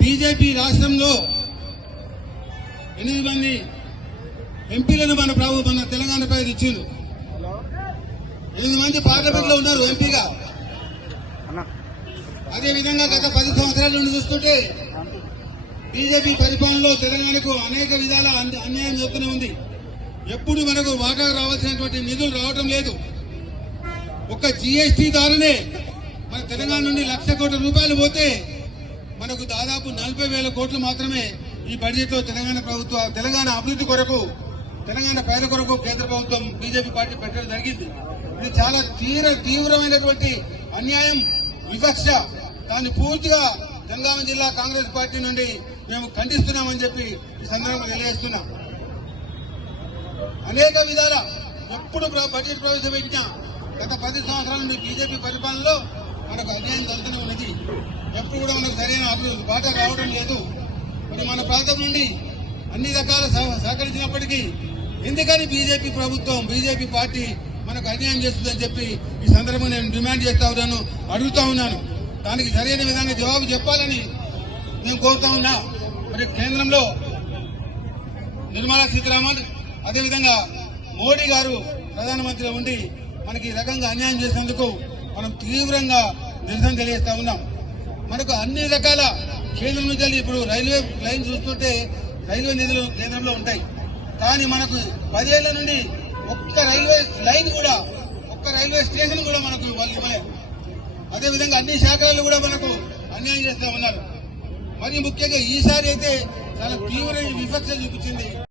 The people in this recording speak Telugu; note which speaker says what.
Speaker 1: బీజేపీ రాష్ట్రంలో ఎనిమిది మంది ఎంపీలను మన ప్రభుత్వం మన తెలంగాణ ప్రజలు ఇచ్చిండు. ఎనిమిది మంది పార్లమెంట్లో ఉన్నారు ఎంపీగా. అదేవిధంగా గత పది సంవత్సరాల నుండి చూస్తుంటే బీజేపీ పరిపాలనలో తెలంగాణకు అనేక విధాల అన్యాయం జరుగుతూనే ఉంది. ఎప్పుడు మనకు వాటా రావాల్సినటువంటి నిధులు రావటం లేదు. ఒక్క జిఎస్టీ ద్వారానే మన తెలంగాణ నుండి లక్ష కోట్ల రూపాయలు పోతే మనకు దాదాపు నలభై వేల కోట్లు మాత్రమే ఈ బడ్జెట్లో తెలంగాణ ప్రభుత్వ తెలంగాణ అభివృద్ధి కొరకు తెలంగాణ పేద కొరకు కేంద్ర ప్రభుత్వం బీజేపీ పార్టీ పెట్టడం జరిగింది. ఇది చాలా తీవ్ర తీవ్రమైనటువంటి అన్యాయం వివక్ష. దాన్ని పూర్తిగా జనగామ జిల్లా కాంగ్రెస్ పార్టీ నుండి మేము ఖండిస్తున్నామని చెప్పి ఈ సందర్భంగా తెలియజేస్తున్నాం. అనేక విధాల ఎప్పుడు ప్ర- బడ్జెట్ ప్రవేశపెట్టినా గత పది సంవత్సరాల నుండి బీజేపీ పరిపాలనలో మనకు అన్యాయం జరుగుతూనే ఉన్నది. ఎప్పుడు కూడా మనకు సరైన అభివృద్ధి బాట రావడం లేదు. మరి మన ప్రాంతం నుండి అన్ని రకాల సహ- సహకరించినప్పటికీ ఎందుకని బీజేపీ ప్రభుత్వం బీజేపీ పార్టీ మనకు అన్యాయం చేస్తుందని చెప్పి ఈ సందర్భంగా నేను డిమాండ్ చేస్తా ఉన్నాను అడుగుతా ఉన్నాను. దానికి సరైన విధంగా జవాబు చెప్పాలని నేను కోరుతా ఉన్నా. మరి కేంద్రంలో నిర్మలా సీతారామన్ అదేవిధంగా మోడీ గారు ప్రధానమంత్రి ఉండి మనకి ఈ రకంగా అన్యాయం చేసినందుకు మనం తీవ్రంగా నిరసన తెలియజేస్తా ఉన్నాం. మనకు అన్ని రకాల కేంద్రం నుంచి ఇప్పుడు రైల్వే లైన్ చూస్తుంటే రైల్వే నిధులు కేంద్రంలో ఉంటాయి. కానీ మనకు పదేళ్ళ నుండి ఒక్క రైల్వే లైన్ కూడా ఒక్క రైల్వే స్టేషన్ కూడా మనకు వాళ్ళు ఇవ్వలేదు. అదేవిధంగా అన్ని శాఖలలో కూడా మనకు అన్యాయం చేస్తా ఉన్నారు. మరి ముఖ్యంగా ఈసారి అయితే చాలా తీవ్ర వివక్ష చూపించింది